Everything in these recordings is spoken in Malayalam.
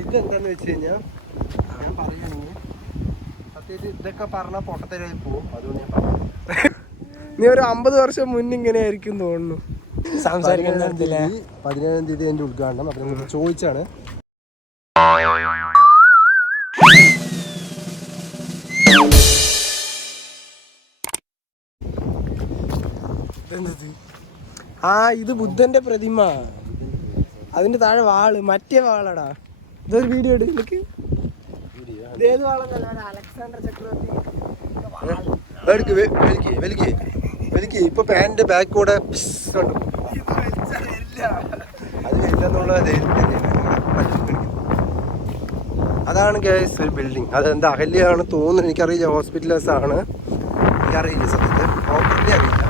ഇതെന്താന്ന് വെച്ച് കഴിഞ്ഞാൽ ഞാൻ പറയുകയാണെങ്കിൽ സത്യത്തിൽ ഇതൊക്കെ പറഞ്ഞാൽ പൊട്ടത്തരായി പോവും. അതുകൊണ്ട് ഞാൻ പറഞ്ഞു നീ ഒരു 50 വർഷം മുന്നേ ഇങ്ങനെ ആയിരിക്കും തോന്നുന്നു സംസാരിക്കുന്നത്. 17-ാം തീയതി എൻ്റെ ഉദ്ഘാടനം. അപ്പം നമ്മൾ ചോദിച്ചാണ് ഇത് ബുദ്ധന്റെ പ്രതിമ, അതിന്റെ താഴെ വാള്, മറ്റേ വാളടാ. ഇതൊരു വീഡിയോ എടു നിനക്ക്. ഇതേത് വാളെന്നല്ല, അലക്സാണ്ടർ ചക്രവർത്തി. ഇപ്പൊ പാൻറ് ബാക്ക് കൂടെ അത് വരില്ലെന്നുള്ള അതാണ് ഗൈസ് ഒരു ബിൽഡിങ്. അതെന്താ അഹല്യാണ് തോന്നുന്നു, എനിക്കറിയില്ല. ഹോസ്പിറ്റലേഴ്സ് ആണ്, എനിക്കറിയില്ല സത്യത്തിൽ, പ്രോപ്പർലി അറിയില്ല.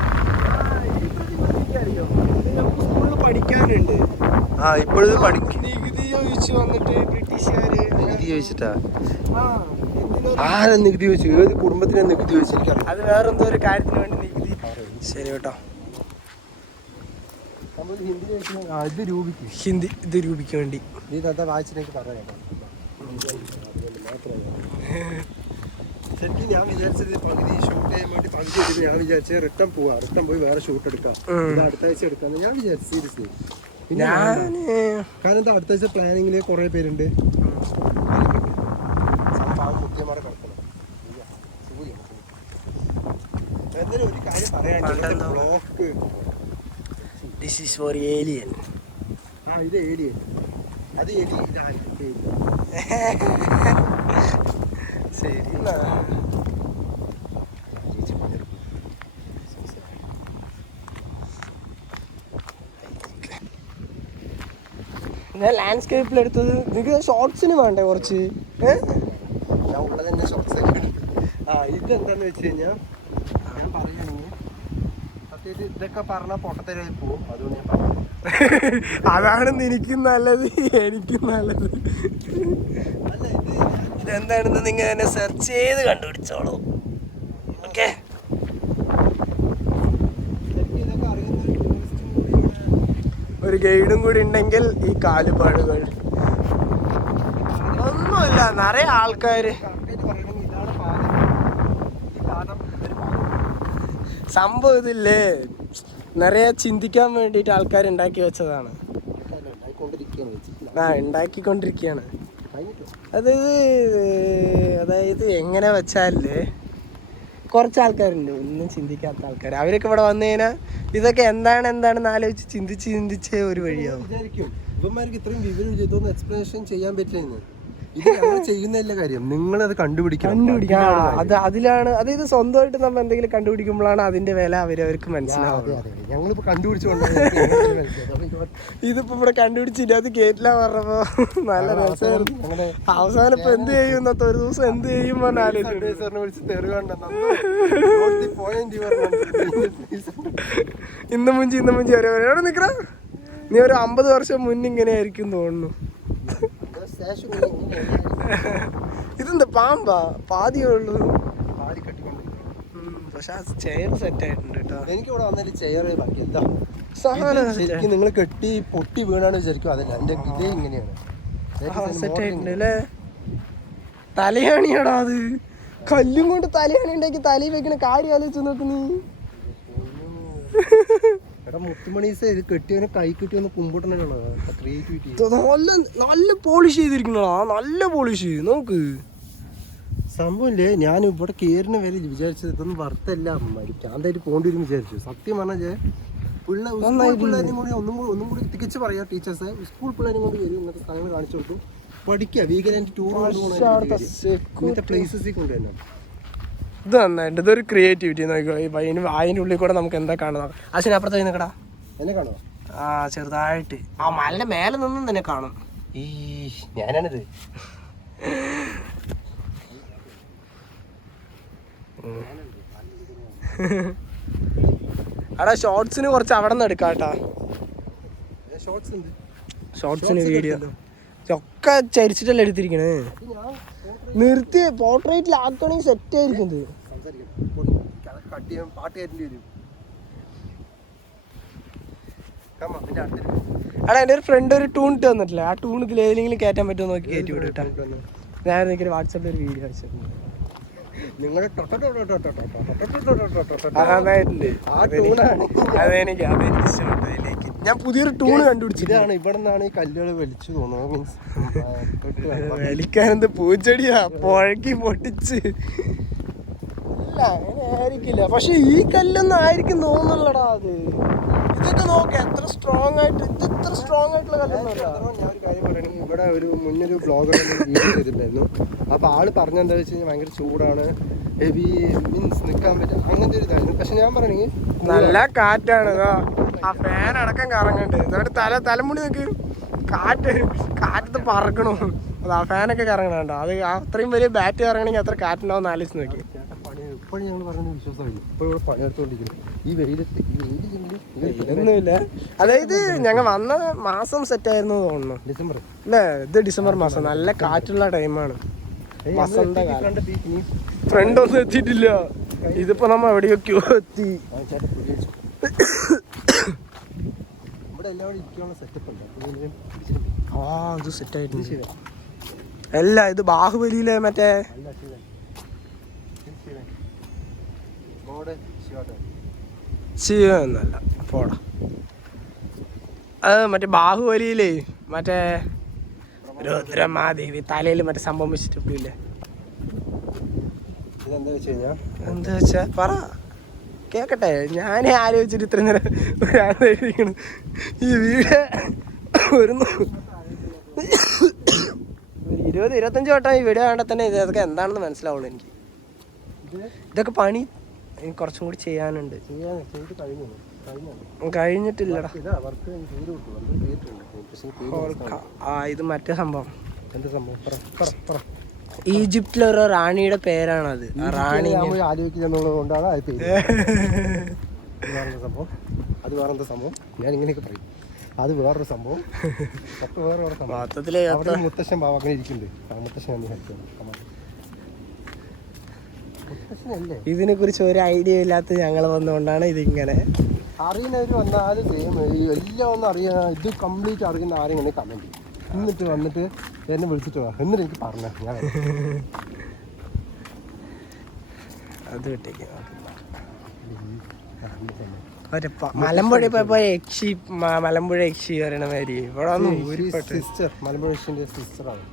പഠിക്കാനുണ്ട്. ഇപ്പോഴും പഠിക്കും. നികുതി ചോദിച്ചു വന്നിട്ട് ബ്രിട്ടീഷുകാര്. നികുതി ചോദിച്ചിട്ടാ? ആരാ നികുതി ചോദിച്ചു? ഏത് കുടുംബത്തിനെ നികുതി ചോദിച്ചു? എനിക്കറിയാം. അത് വേറെന്തോ ഒരു കാര്യത്തിന് വേണ്ടി നികുതി. ശരി കേട്ടോ. ഹിന്ദി ഇത് രൂപിക്ക് വേണ്ടി നീ എന്താ വായിച്ചിട്ട് പറയാം. ശരിക്കും ഞാൻ വിചാരിച്ചത് പകുതി ഷൂട്ട് ചെയ്യാൻ വേണ്ടി പകുതി എടുത്ത് ഞാൻ വിചാരിച്ചത് റിട്ടേൺ പോയി വേറെ ഷൂട്ട് എടുക്കാം, ഇത് അടുത്ത ആഴ്ച എടുക്കാന്ന് ഞാൻ വിചാരിച്ചു. സീരിയസ്ലി കാരണം എന്താ അടുത്ത ആഴ്ച പ്ലാനിങ്ങില് കുറെ പേരുണ്ട്. എന്തായാലും ഒരു കാര്യം പറയാനുണ്ട്. Block this is for alien. ഇത് ഏലിയൻ, അത് എലി. ശരി ലാൻഡ്സ്കേപ്പിൽ എടുത്തത്. നിങ്ങൾക്ക് ഷോർട്സിന് വേണ്ടേ കുറച്ച്? ഇതെന്താന്ന് വെച്ച് കഴിഞ്ഞാൽ ഞാൻ പറയുകയാണെങ്കിൽ സത്യത്തിൽ ഇതൊക്കെ പറഞ്ഞാൽ പൊട്ടത്തരായി പോവും. അതുകൊണ്ട് ഞാൻ പറഞ്ഞു. അതാണ് എനിക്കും നല്ലത്, എനിക്കും നല്ലത്. ഇതെന്താണെന്ന് നിങ്ങൾ തന്നെ സെർച്ച് ചെയ്ത് കണ്ടുപിടിച്ചോളൂ. ഓക്കെ. ഒരു ഗൈഡും കൂടി ഉണ്ടെങ്കിൽ ഈ കാലുപാടുകൾ ഒന്നുമില്ല. നിറയെ ആൾക്കാര്. സംഭവം ഇതില്ലേ, നിറയെ ചിന്തിക്കാൻ വേണ്ടിയിട്ട് ആൾക്കാർ ഉണ്ടാക്കി വെച്ചതാണ്. ഉണ്ടാക്കിക്കൊണ്ടിരിക്കുകയാണ്. അതായത് എങ്ങനെ വെച്ചാല് കുറച്ച് ആൾക്കാരുണ്ട് ഒന്നും ചിന്തിക്കാത്ത ആൾക്കാർ. അവരൊക്കെ ഇവിടെ വന്നു കഴിഞ്ഞാൽ ഇതൊക്കെ എന്താണെന്ന് ആലോചിച്ച് ചിന്തിച്ച് ഒരു വഴിയാവും. ഇവന്മാർക്ക് ഇത്രയും വിവരം ഇതൊന്നും എക്സ്പ്ലനേഷൻ ചെയ്യാൻ പറ്റില്ല. ഇത് ഞങ്ങൾ ചെയ്യുന്നതല്ല കാര്യം, നിങ്ങളത് കണ്ടുപിടിക്കണം. അതിലാണ്. അതായത് സ്വന്തമായിട്ട് നമ്മൾ എന്തെങ്കിലും കണ്ടുപിടിക്കുമ്പോഴാണ് അതിന്റെ വില അവർക്ക് മനസ്സിലാവുന്നത്. ഞങ്ങളിപ്പോ കണ്ടുപിടിച്ചുകൊണ്ട് ഇതിപ്പോ ഇവിടെ കണ്ടുപിടിച്ചില്ല, അത് കേട്ടില്ല പറഞ്ഞപ്പോ നല്ല രസമായിരുന്നു. അവസാനം ഇപ്പൊ എന്ത് ചെയ്യും ഇന്നത്തെ ഒരു ദിവസം എന്ത് ചെയ്യും പറഞ്ഞാൽ ഇന്ന് മുഞ്ചി വരെ എവിടെ നിക്കറ. നീ ഒരു 50 വർഷം മുന്നേ ഇങ്ങനെ ആയിരിക്കും തോന്നുന്നു. ഇതെന്താ പാമ്പാ? പാതിയേ ഉള്ളൂ. പക്ഷെ ആ ചെയർ സെറ്റ് ആയിട്ടുണ്ട് കേട്ടോ. എനിക്ക് ഇവിടെ വന്നിട്ട് ചെയർ ബാക്കി എന്താ ശരിക്കും നിങ്ങൾ കെട്ടി പൊട്ടി വീണാണ് വിചാരിക്കും. അതല്ല, എന്റെ ഇതേ ഇങ്ങനെയാണ് സെറ്റ് ആയിട്ടുണ്ട് അല്ലേ. തലയാണിയാടാ അത്. കല്ലും കൊണ്ട് തലയാണി ഉണ്ടാക്കി തലയിൽ വെക്കണ കാര്യം ആലോചിച്ച് നോക്ക് നീ. മുത്തുമണീസ് ഇത് കെട്ടിയവനെ കൈ കിട്ടിയൊന്ന് കുമ്പിട്ടണുള്ളത്. നല്ല പോളിഷ് ചെയ്തിരിക്കണോ, നല്ല പോളിഷ് നോക്ക്. സംഭവമില്ലേ, ഞാൻ ഇവിടെ കയറിന് വരെ വിചാരിച്ചത് ഇതൊന്നും വറുത്തല്ല, ചാന്തായിട്ട് പോകേണ്ടി വരും വിചാരിച്ചു. സത്യം പറഞ്ഞാൽ പിള്ളേരും കൂടി ഒന്നും കൂടി തികച്ച് പറയാം. ടീച്ചേഴ്സ് സ്കൂൾ പിള്ളേരും കൊണ്ട് വരും, ഇന്നത്തെ സ്ഥലങ്ങൾ കാണിച്ചു കൊടുത്തു. പഠിക്കുക, വീക്കെൻഡ് ടൂർ ഇങ്ങനത്തെ പ്ലേസസിൽ കൊണ്ടുവരണം. ഇത് നന്നായിട്ട്. ഇതൊരു ക്രിയേറ്റിവിറ്റി നോക്കിക്കോ. അതിൻ്റെ ഉള്ളിൽ കൂടെ നമുക്ക് എന്താ കാണുന്നത്. അച്ഛനപ്പുറത്ത് നിൽക്കടാ. എന്നെ കാണോ? ചെറുതായിട്ട് ആ മലന്റെ മേലെ നിന്നും തന്നെ കാണും. ഞാനാണിത്. അടാ ഷോർട്സിന് കുറച്ച് അവിടെ നിന്ന് എടുക്കാട്ടാ. ഷോർട്സിന് വീഡിയോ ഒക്കെ ചരിച്ചിട്ടല്ലേ എടുത്തിരിക്കണേ. നിർത്തി പോർട്രേറ്റിലാക്കണെങ്കിൽ സെറ്റ് ആയിരിക്കുന്നത്. അവിടെ എൻ്റെ ഒരു ഫ്രണ്ട് ഒരു ടൂൺ ഇട്ട് തന്നിട്ടില്ല. ആ ടൂൺ ഇതിൽ ഏതെങ്കിലും കയറ്റാൻ പറ്റുമോ നോക്കി കയറ്റി വിടും കേട്ടോ. ഞാൻ എനിക്ക് വാട്സാപ്പിൽ ഒരു വീഡിയോ അയച്ചിട്ടുണ്ട്. അതെനിക്ക് ഇഷ്ടപ്പെട്ടു. അതിലേക്ക് ഞാൻ പുതിയൊരു ടൂണ് കണ്ടുപിടിച്ചിട്ടാണ്. ഇവിടെ നിന്നാണ് ഈ കല്ലുകൾ വലിച്ചു തോന്നുന്നത്. മീൻസ് വലിക്കാനെന്ത് പൂച്ചെടിയാ പുഴക്കി പൊട്ടിച്ച്. ഇല്ല അങ്ങനെ ആയിരിക്കില്ല. പക്ഷെ ഈ കല്ലൊന്നും ആയിരിക്കും തോന്നുന്നുള്ളടാ. അത് ഇതൊക്കെ നോക്കാം എത്ര സ്ട്രോങ് ആയിട്ട്. ഇത് ഇത്ര സ്ട്രോങ് ആയിട്ടുള്ള കല്ലൊന്നുമല്ല. ഞാൻ ഒരു കാര്യം പറയുകയാണെങ്കിൽ ഇവിടെ ഒരു മുന്നൊരു ബ്ലോഗർ വീഡിയോ ചെയ്തിട്ടുണ്ടായിരുന്നു. അപ്പോൾ ആള് പറഞ്ഞെന്താ വെച്ച് കഴിഞ്ഞാൽ ഭയങ്കര ചൂടാണ്, ഹെവി മീൻസ് നിൽക്കാൻ പറ്റും, അങ്ങനത്തെ ഒരു ഇതായിരുന്നു. പക്ഷെ ഞാൻ പറയണെങ്കിൽ നല്ല കാറ്റാണ്. ആ ഫാൻ അടക്കം കറങ്ങണ്ട്. എന്നിട്ട് തലമുടി നോക്കി കാറ്റത്ത് പറക്കണു. അത് ആ ഫാനൊക്കെ കറങ്ങണുണ്ടോ. അത് അത്രയും വലിയ ബാറ്റ് കറങ്ങണമെങ്കിൽ അത്ര കാറ്റുണ്ടാവും ആലോചിച്ച് നോക്കി. ഇപ്പോഴും ഞങ്ങൾ പറയുന്നത് വിശ്വാസമില്ല. ഇപ്പോൾ ഇവിടെ പണിയെടുത്തോണ്ടിരിക്കുന്നു ഈ വെയിലത്ത്. ഒന്നുമില്ല. അതായത് ഞങ്ങൾ വന്ന മാസം സെറ്റ് ആയിരുന്നു തോന്നുന്നു. ഡിസംബർ അല്ലേ? ഇത് ഡിസംബർ മാസം. നല്ല കാറ്റുള്ള ടൈമാണ്. വസന്തകാലം. ഫ്രണ്ട് ഒന്നും എത്തിയിട്ടില്ല. ഇതിപ്പോ നമ്മ എവിടെയൊക്കെയോ എത്തി. ഇവിടെ എല്ലാവരും ഇരിക്കാനുള്ള സെറ്റപ്പ് ഉണ്ട്. ഇത് സെറ്റ് ആയിട്ടുണ്ട്. അല്ല ഇത് ബാഹുബലിയിലെ മറ്റേ ശിവന്നല്ല പോടാ. അത് മറ്റേ ബാഹുബലിയിലേ മറ്റേ രുദ്രമാദേവി തലയിൽ മറ്റേ സംഭവം വെച്ചിട്ട് പോയില്ലേ. എന്താ വെച്ചാ പറ കേക്കട്ടെ. ഞാനേ ആലോചിച്ചിട്ട് ഇത്ര നേരം ഒരാളായിരിക്കണം. ഈ വീട് ഒരു 20-25 വട്ടം ഈ വീഡിയോ കണ്ടാൽ തന്നെ ഇതൊക്കെ എന്താണെന്ന് മനസ്സിലാവുള്ളൂ എനിക്ക്. ഇതൊക്കെ പണി കുറച്ചും കൂടി ചെയ്യാനുണ്ട്. കഴിഞ്ഞിട്ടില്ലടാ. ഇത് മറ്റേ സംഭവം. ഈജിപ്തിലൊരു റാണിയുടെ പേരാണത്. റാണി ആലോചിക്കുന്നതുകൊണ്ടാണ് സംഭവം. അത് വേറെന്താ സംഭവം ഞാൻ ഇങ്ങനെയൊക്കെ പറയും. അത് വേറൊരു സംഭവം. മൊത്തത്തില് മുത്തശ്ശൻ ബാബ അങ്ങനെ ഇരിക്കുന്നുണ്ട്. മുത്തശ്ശൻ ഇതിനെ കുറിച്ച് ഒരു ഐഡിയ ഇല്ലാത്ത ഞങ്ങൾ വന്നുകൊണ്ടാണ് ഇതിങ്ങനെ. അറിയുന്നവർ വന്നാലും ചെയ്യും. എല്ലാം ഒന്നും അറിയാൻ ഇത് കംപ്ലീറ്റ് അറിയുന്ന ആരെങ്കിലും കമൻറ്റ് എന്നിട്ട് വന്നിട്ട് എന്നെ വിളിച്ചിട്ട് വാ എന്നിട്ട് എനിക്ക് പറഞ്ഞ ഞാൻ അത് കിട്ടിയേക്കും. മലമ്പുഴ പോയപ്പോ യക്ഷി മലമ്പുഴ യക്ഷി പറയണ മാതിരി ഇവിടെ വന്നു. സിസ്റ്റർ മലമ്പുഴ യക്ഷിന്റെ സിസ്റ്ററാണ്.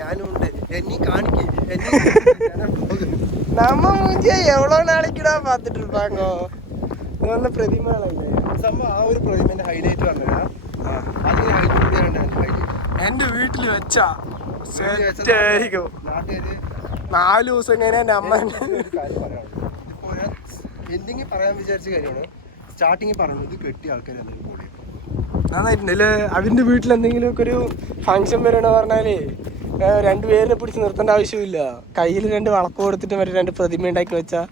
ഞാനുണ്ട് എന്നീ കാണിക്കേ നമ്മ മൂഞ്ചിയ എവ്വളോ നാளைக்குடா பார்த்துட்டு இருப்பாங்க. നല്ല പ്രതിമകളല്ലേ സംഭവം. ആ ഒരു പ്രതിമേന്റെ ഹൈലൈറ്റ് പറഞ്ഞാൽ എന്റെ വീട്ടിൽ വെച്ചാ സെറ്റായിരിക്കും. 4 ദിവസം കഴിഞ്ഞാൽ എന്റെ അമ്മ എന്തെങ്കിലും പറയാൻ വിചാരിച്ച കാര്യമാണ്. സ്റ്റാർട്ടിങ്ങിൽ പറഞ്ഞു ഇത് കെട്ടിയ ആൾക്കാർ നന്നായിട്ടുണ്ടല്ലേ. അവന്റെ വീട്ടിൽ എന്തെങ്കിലും ഒക്കെ ഒരു ഫങ്ഷൻ വരണ പറഞ്ഞാലേ 2 പേരിനെ പിടിച്ച് നിർത്തേണ്ട ആവശ്യമില്ല. കയ്യിൽ 2 വളപ്പ് കൊടുത്തിട്ട് മറ്റേ 2 പ്രതിമ ഉണ്ടാക്കി വെച്ചാ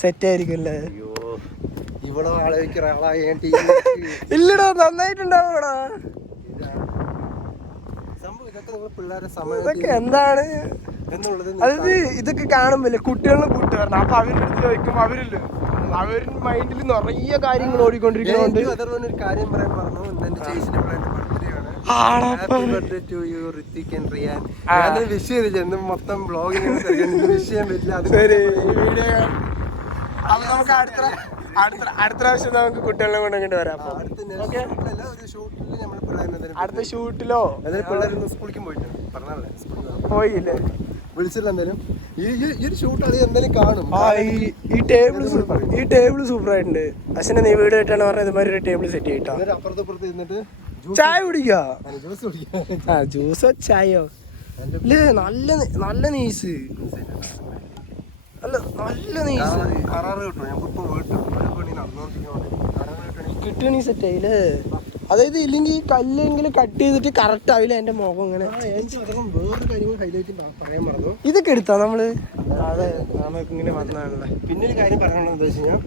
സെറ്റ് ആയിരിക്കും അല്ലേ. ഇല്ലടാ നന്നായിട്ടുണ്ടാവൂടാ. ഇതൊക്കെ എന്താണ് അതായത് ഇതൊക്കെ കാണുമ്പല്ലേ കുട്ടികളെ കൂട്ടി വരണം. അപ്പൊ അവരുടെ അടുത്ത് ചോദിക്കും. അവരില്ല അവരുടെ മൈൻഡിൽ നിറയെ കാര്യങ്ങൾ ഓടിക്കൊണ്ടിരിക്കുന്നുണ്ട്. ഒരു കാര്യം പറയാൻ പറഞ്ഞു. വിഷ് ചെയ്തില്ല മൊത്തം ബ്ലോഗിങ് വിഷയം പറ്റില്ല. ശരി ഈ വീഡിയോ അപ്പൊ നമുക്ക് അടുത്ത പ്രാവശ്യം നമുക്ക് കുട്ടികളെ കൊണ്ട് അങ്ങോട്ട് വരാം. അടുത്ത ഷൂട്ടിലോ പിള്ളേരൊന്നും സ്കൂളിൽ പോയിട്ട് പോയില്ലേ വിളിച്ചില്ല. എന്തായാലും ഈ ഒരു ഷൂട്ട് അത് എന്തായാലും കാണും. ഈ ടേബിൾ സൂപ്പർ ആയിട്ടുണ്ട്. അച്ഛനെ നീ വീട് കിട്ടാണ് പറഞ്ഞത്. ഇതുമാതിരി ഒരു ടേബിൾ സെറ്റ് ചെയ്തിട്ടോ. അപ്പുറത്തപ്പുറത്ത് ഇരുന്നിട്ട് ചായ കുടിക്കാ. ജ്യൂസോ ചായയോ ഇല്ലേ. നല്ല നീസ് നല്ല നീസ് കിട്ടുകയാണെങ്കിൽ സെറ്റ് ആയില്ലേ. അതായത് ഇല്ലെങ്കിൽ കല്ലെങ്കിലും കട്ട് ചെയ്തിട്ട് കറക്റ്റ് ആവില്ല എന്റെ മുഖം ഇങ്ങനെ. വേറൊരു കാര്യം ഹൈലൈറ്റ് പറയാൻ മറന്നു. ഇതൊക്കെ എടുത്താ നമ്മള് അതെ നമുക്ക് ഇങ്ങനെ വന്നതാണല്ലേ. പിന്നെ ഒരു കാര്യം പറയാനുള്ളത് എന്താ വെച്ച് കഴിഞ്ഞാൽ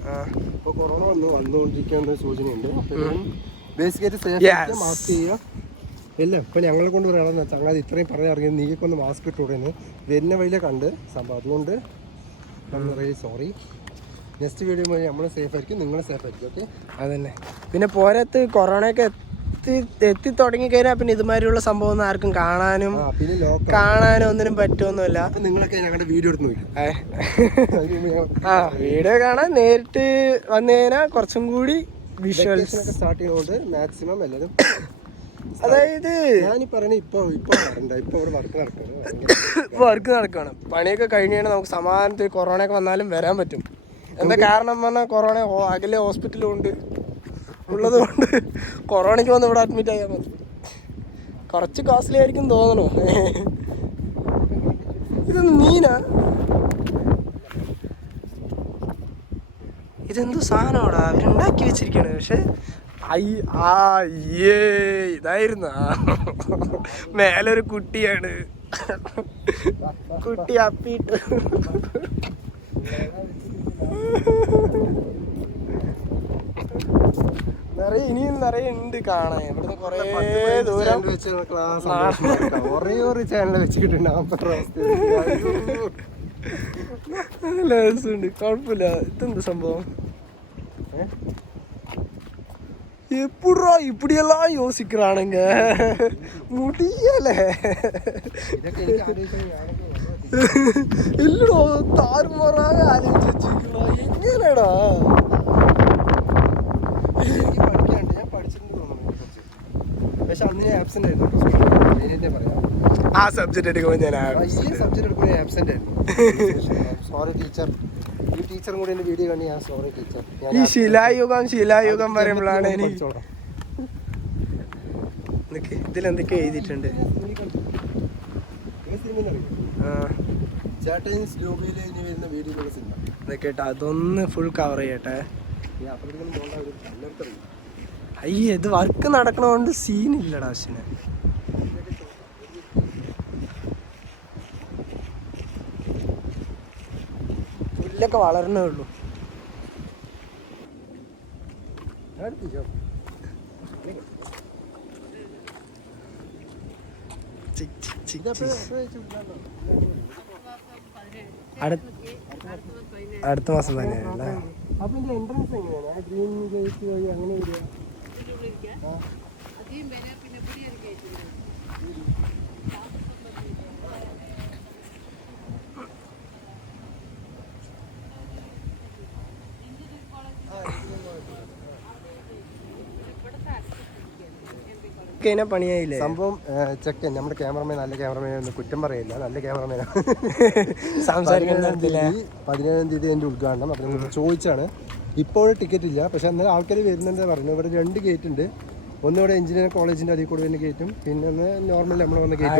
ഇപ്പൊ കൊറോണ വന്നുകൊണ്ടിരിക്കുന്ന സൂചനയുണ്ട്. ബേസിക്കായിട്ട് മാസ്ക് ചെയ്യുക, ഇല്ല ഇപ്പം ഞങ്ങളെ കൊണ്ട് പറയണമെന്ന് വെച്ചാൽ ചങ്ങാതി ഇത്രയും പറഞ്ഞ് ഇറങ്ങിയത് നീക്കൊന്ന് മാസ്ക് ഇട്ടുകൂടെയെന്ന് വരുന്ന വഴിയിലെ കണ്ട് സംഭവം. അതുകൊണ്ട് നമ്മൾ സോറി. നെക്സ്റ്റ് വീഡിയോ വഴി നമ്മൾ സേഫ് ആയിരിക്കും, നിങ്ങൾ സേഫ് ആയിരിക്കും. ഓക്കെ, അതന്നെ. പിന്നെ പോരത്ത് കൊറോണയൊക്കെ എത്തി തുടങ്ങി കഴിഞ്ഞാൽ പിന്നെ ഇതുമാതിരിയുള്ള സംഭവം ഒന്നും ആർക്കും കാണാനും ഒന്നിനും പറ്റുമൊന്നുമില്ല. നിങ്ങളൊക്കെ ഞങ്ങളുടെ വീഡിയോ എടുത്ത് നോക്കി വീഡിയോ കാണാൻ നേരിട്ട് വന്നു കഴിഞ്ഞാൽ കുറച്ചും കൂടി വിഷ്വൽസ് സ്റ്റാർട്ട് ചെയ്യുന്നതുകൊണ്ട് മാക്സിമം എല്ലാവരും അതായത് ഞാനീ പറയണ ഇപ്പൊ വർക്ക് നടക്കുകയാണ്. പണിയൊക്കെ കഴിഞ്ഞ് കഴിഞ്ഞാൽ നമുക്ക് സമാധാനത്തിൽ കൊറോണയൊക്കെ വന്നാലും വരാൻ പറ്റും. എന്താ കാരണം പറഞ്ഞാൽ കൊറോണ അകലെ ഹോസ്പിറ്റലും ഉണ്ട് ഉള്ളത് കൊണ്ട് കൊറോണയ്ക്ക് വന്ന് ഇവിടെ അഡ്മിറ്റ് ആയാൽ മതി. കുറച്ച് കോസ്റ്റ്ലി ആയിരിക്കും തോന്നണോ? ഇതൊന്ന് മീനാ? ഇതെന്തോ സാധനമാടാ അവരുണ്ടാക്കി വെച്ചിരിക്കുകയാണ്. പക്ഷെ ഇതായിരുന്നു മേലൊരു കുട്ടിയാണ്. കുട്ടി അപ്പിട്ട് ഇനിയും നിറയെ ഉണ്ട് കാണാൻ. ഇവിടുന്ന് കൊറേ ദൂരം ചാനൽ വെച്ചിട്ടുണ്ടാവും. കുഴപ്പമില്ല. ഇതെന്ത് സംഭവം? എപ്പടാ இப்படியெல்லாம் யோசிக்கிறானுங்க முடியல. இல்லடா தாறுமாறாக ஆലോചിച്ച് വെച്ചിരിക്കണ. എങ്ങനെടാ? പക്ഷെ അന്ന് ഞാൻ ആബ്സെന്റ് ആയിരുന്നു. ആ സബ്ജക്ട് എടുക്കുമ്പോൾ ഞാൻ സബ്ജക്ട് എടുക്കുമ്പോൾ ആബ്സെന്റ് ആയിരുന്നു. Sorry teacher. ഈ ടീച്ചറും കൂടി എന്റെ വീഡിയോ കണ്ടി ഞാൻ സോറി ടീച്ചർ. ഈ ശിലായുഗം പറയുമ്പോഴാണ് എനിക്ക് ഇതിലെന്തൊക്കെ എഴുതിയിട്ടുണ്ട്. കേട്ടോ അതൊന്ന് ഫുൾ കവർ ചെയ്യട്ടെ. അയ്യേ ഇത് വർക്ക് നടക്കണോണ്ട് സീനില്ലടാ. അശ്വിന് പുല്ലൊക്കെ വളരണേ ഉള്ളൂ. അടുത്ത മാസം തന്നെയല്ല. അപ്പൊ ഇതിന്റെ എൻട്രൻസ് എങ്ങനെയാണ്? ഗ്രീൻ ഗേറ്റ് വഴി അങ്ങനെ വരിക? പണിയായില്ലേ സംഭവം? ചെക്കൻ നമ്മുടെ ക്യാമറമാൻ നല്ല ക്യാമറമാൻ ഒന്നും കുറ്റം പറയില്ല, നല്ല ക്യാമറമാനാണ്. സംസാരിക്കുന്നത് 17-ാം തീയതി എൻ്റെ ഉദ്ഘാടനം. അപ്പം നമ്മൾ ചോദിച്ചാണ്. ഇപ്പോൾ ടിക്കറ്റ് ഇല്ല, പക്ഷെ എന്നാലും ആൾക്കാർ വരുന്നുണ്ട് പറഞ്ഞു. ഇവിടെ 2 ഗേറ്റ് ഉണ്ട്. ഒന്നിവിടെ എഞ്ചിനീയറിംഗ് കോളേജിൻ്റെ അതിൽ കൂടെ തന്നെ ഗേറ്റും, പിന്നെ ഒന്ന് നോർമൽ നമ്മൾ വന്ന ഗേറ്റ്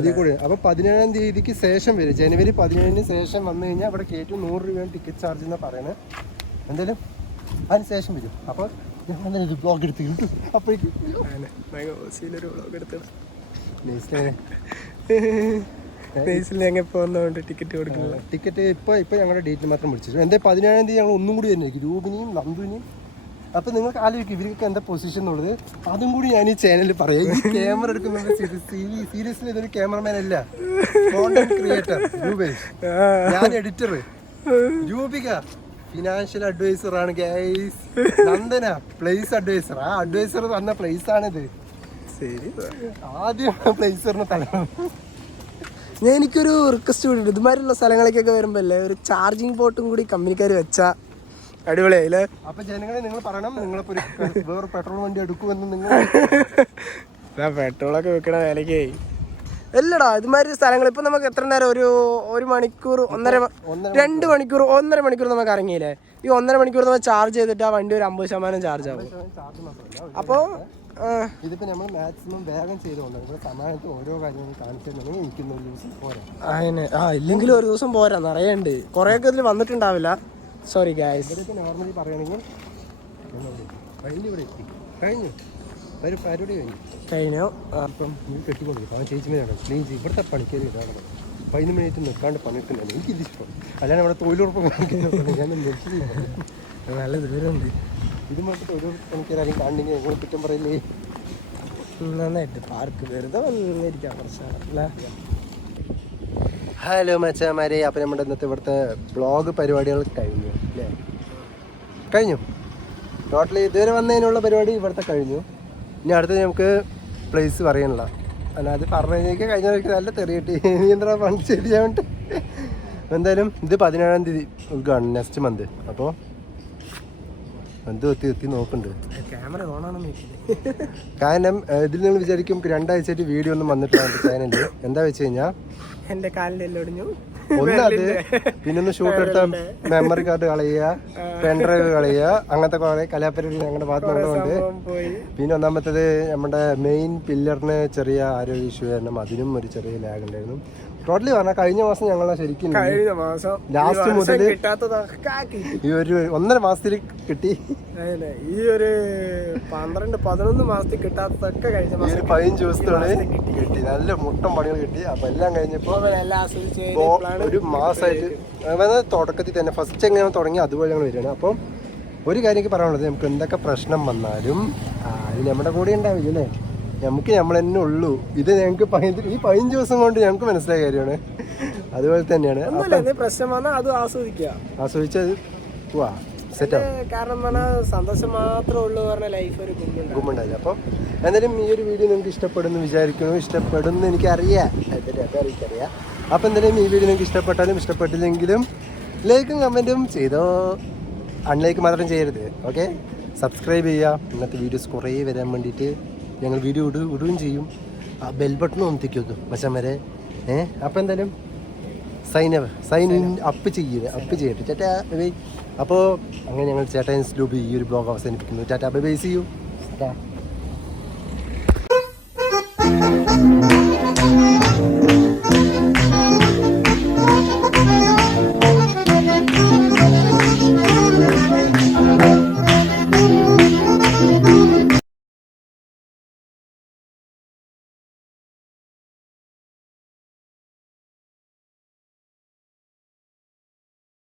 അതിൽ കൂടെ. അപ്പോൾ 17-ാം തീയതിക്ക് ശേഷം വരും. ജനുവരി 17-ന് ശേഷം വന്നു കഴിഞ്ഞാൽ ഇവിടെ ഗേറ്റ് 100 രൂപയാണ് ടിക്കറ്റ് ചാർജ് എന്നാണ് പറയുന്നത്. എന്തായാലും അതിന് ശേഷം വരും. അപ്പോൾ ബ്ലോഗ് എടുത്ത് അപ്പോഴേക്കും ടിക്കറ്റ് ഇപ്പോൾ ഞങ്ങളുടെ ഡേറ്റിൽ മാത്രം വിളിച്ചു. എന്താ 17-ാം തീയതി ഞങ്ങൾ ഒന്നും കൂടി തന്നെ രൂപിനിയും നന്ദുവിനെയും. അപ്പോൾ നിങ്ങൾക്ക് ആലോചിക്കും ഇവർക്ക് എന്താ പൊസിഷൻ എന്നുള്ളത്. അതും കൂടി ഞാൻ ഈ ചാനലിൽ പറയാം. ഈ ക്യാമറ എടുക്കുന്നത് സീരിയസ്ലി ഇതൊരു ക്യാമറമാൻ അല്ല, കോണ്ടന്റ് ക്രിയേറ്റർ രൂപേഷ്. ഞാൻ എഡിറ്റർ രൂപിക ഫിനാൻഷ്യൽ അഡ്വൈസർ ആണ് ഗൈസ്. Nandana place adviser. ആ അഡ്വൈസർ തന്ന പ്ലേസ് ആണിത്. ശരി, ആദ്യം പ്ലേസറിന് തരണം. എനിക്കൊരു റിക്വസ്റ്റ് കൂടി. ഇതുമാതിരിയുള്ള സ്ഥലങ്ങളിലേക്കൊക്കെ വരുമ്പോ അല്ലേ ഒരു ചാർജിങ് പോർട്ടും കൂടി കമ്പനിക്കാർ വെച്ചാ അടിപൊളിയായില്ലേ? അപ്പൊ ജനങ്ങളെ നിങ്ങൾ പറയണം, നിങ്ങളിപ്പോ വേറെ പെട്രോൾ വണ്ടി എടുക്കുമെന്ന്. നിങ്ങൾ പെട്രോളൊക്കെ വെക്കണ വിലക്കേ അല്ലടാ ഇതുമാതിരി സ്ഥലങ്ങൾ. ഇപ്പൊ നമുക്ക് എത്ര നേരം ഒരു മണിക്കൂർ 2 മണിക്കൂർ 1.5 മണിക്കൂർ നമുക്ക് ഇറങ്ങിയില്ലേ? ഈ 1.5 മണിക്കൂർ നമ്മൾ ചാർജ് ചെയ്തിട്ട് ആ വണ്ടി ഒരു 50% ചാർജ് ആവും. അപ്പൊ ഇതിപ്പോ നമ്മൾ മാക്സിമം വേഗം ചെയ്തുകൊണ്ട് ഇവിടെ സമാനത്തിൽ ഓരോ കാര്യങ്ങളും കാണിച്ചിട്ടുണ്ടെങ്കിൽ എനിക്കൊന്നും ഒരു ദിവസം പോരാ. അങ്ങനെ ഇല്ലെങ്കിലും ഒരു ദിവസം പോരാ, നിറയുണ്ട്. കുറേയൊക്കെ ഇതിൽ വന്നിട്ടുണ്ടാവില്ല. Sorry guys. ഇവിടെയൊക്കെ നോർമലി പറയുകയാണെങ്കിൽ ഇവിടെ എത്തി കഴിഞ്ഞു, ഒരു പരിപാടി കഴിഞ്ഞു. ഇപ്പം നീ കെട്ടിക്കൊണ്ടിരിക്കും. അവൻ ചേച്ചി മേലാണ് ക്ലീൻ ചെയ്യും. ഇവിടുത്തെ പണിക്കാർ ഇതാണ് 15 മിനിറ്റ് നിൽക്കാണ്ട് പണിയിട്ടുണ്ടാണ്. എനിക്കിതിഷ്ടം. അല്ലാണ്ട് അവിടെ തൊഴിലുറപ്പ് ഞാൻ നല്ല ദൂരമുണ്ട്. ഇത് മാത്രം തൊഴിലുറപ്പ് പണിക്കാരും കാണണമെങ്കിൽ ഞങ്ങൾ കുറ്റം പറയില്ലേ? നന്നായിട്ട് പാർക്ക് വെറുതെ വന്നിരിക്കാം കുറച്ച്. ഹലോ മച്ചാമാരെ, അപ്പം നമ്മുടെ ഇന്നത്തെ ഇവിടുത്തെ ബ്ലോഗ് പരിപാടികൾ കഴിഞ്ഞു അല്ലേ? കഴിഞ്ഞു. ടോട്ടലി ഇതുവരെ വന്നതിനുള്ള പരിപാടി ഇവിടുത്തെ കഴിഞ്ഞു. ഇനി അടുത്ത് നമുക്ക് പ്ലേസ് പറയാനുള്ള അല്ല അത് പറഞ്ഞു കഴിഞ്ഞാൽ കഴിഞ്ഞ നല്ല തെറി കിട്ടി. ഇനി എന്താ പണ്ട് ശരിയാൻ വേണ്ടി എന്തായാലും ഇത് 17-ാം തീയതി ഉദ്ഘാടനം, നെക്സ്റ്റ് മന്ത്. അപ്പോൾ എന്ത് എത്തി നോക്കുന്നുണ്ട് ക്യാമറ ഓണാണെന്ന് കാരണം ഇതിൽ നിങ്ങൾ വിചാരിക്കും 2 ആഴ്ചയായിട്ട് വീഡിയോ ഒന്നും വന്നിട്ടില്ല ചാനലിൽ. എന്താ വെച്ച് കഴിഞ്ഞാൽ എൻ്റെ കാലിൻ്റെ എല്ലാം ഒടിഞ്ഞു. ഒന്നത് പിന്നൊന്ന് ഷൂട്ട് എടുത്ത മെമ്മറി കാർഡ് കളയുക, പെൻഡ്രൈവ് കളയുക, അങ്ങനത്തെ കുറേ കലാപരിപാടി ഞങ്ങളുടെ ഭാഗത്തുനിന്നുണ്ട്. പിന്നെ ഒന്നാമത്തേത് നമ്മുടെ മെയിൻ പില്ലറിന് ചെറിയ ആരോഗ്യ ഇഷ്യൂ കാരണം അതിനും ഒരു ചെറിയ ലാഗ് ഉണ്ടായിരുന്നു. ടോട്ടലി പറഞ്ഞാൽ കഴിഞ്ഞ മാസം ഞങ്ങളെ ശരിക്കും ലാസ്റ്റ് മുതൽ ഈ ഒരു 1.5 മാസത്തിൽ കിട്ടി. ഈ ഒരു 12-11 മാസത്തിൽ കിട്ടാത്തതൊക്കെ കഴിഞ്ഞ 15 ദിവസത്തോടെ കിട്ടി. നല്ല മുട്ടം പണികൾ കിട്ടി. അപ്പൊ എല്ലാം കഴിഞ്ഞപ്പോ ഒരു മാസമായിട്ട് തുടക്കത്തിൽ തന്നെ ഫസ്റ്റ് എങ്ങനെ തുടങ്ങി അതുപോലെ ഞങ്ങൾ വരികയാണ്. അപ്പം ഒരു കാര്യം എനിക്ക് പറയാനുള്ളത്, നമുക്ക് എന്തൊക്കെ പ്രശ്നം വന്നാലും അത് നമ്മുടെ കൂടെ ഉണ്ടാവില്ല അല്ലേ? നമുക്ക് നമ്മൾ തന്നെ ഉള്ളൂ. ഇത് ഞങ്ങൾക്ക് ഈ 15 ദിവസം കൊണ്ട് ഞങ്ങൾക്ക് മനസ്സിലായ കാര്യമാണ്. അതുപോലെ തന്നെയാണ് പ്രശ്നം വന്നാൽ അത് ആസ്വദിച്ചത് പോവാ സെറ്റാവും. കാരണം പറഞ്ഞാൽ സന്തോഷം മാത്രമേ ഉള്ളൂ പറഞ്ഞ ലൈഫ് ഒരു ഗുമ്മുണ്ടാവില്ല. അപ്പം എന്തായാലും ഈ ഒരു വീഡിയോ നിങ്ങൾക്ക് ഇഷ്ടപ്പെടുന്നു വിചാരിക്കുന്നു. ഇഷ്ടപ്പെടുന്നു എനിക്കറിയാം, എനിക്കറിയാം. അപ്പം എന്തായാലും ഈ വീഡിയോ നിങ്ങൾക്ക് ഇഷ്ടപ്പെട്ടാലും ഇഷ്ടപ്പെട്ടില്ലെങ്കിലും ലൈക്കും കമൻറ്റും ചെയ്തോ. അൺലൈക്ക് മാത്രം ചെയ്യരുത്. ഓക്കെ, സബ്സ്ക്രൈബ് ചെയ്യുക. ഇന്നത്തെ വീഡിയോസ് കുറേ വരാൻ വേണ്ടിയിട്ട് ഞങ്ങൾ വീഡിയോ ഇടുകയും ചെയ്യും. ആ ബെൽ ബട്ടണും ഒന്നിത്തേക്ക് വെക്കും മച്ചാൻ. അപ്പം എന്തായാലും സൈൻ അപ്പ് ചെയ്യട്ടെ ചേട്ടാ ബൈ. അപ്പോൾ അങ്ങനെ ഞങ്ങൾ ചേട്ടാ സ്ലൂബി ഈ ഒരു ബ്ലോഗ് അവസാനിപ്പിക്കുന്നു. Tata bye bye, see U.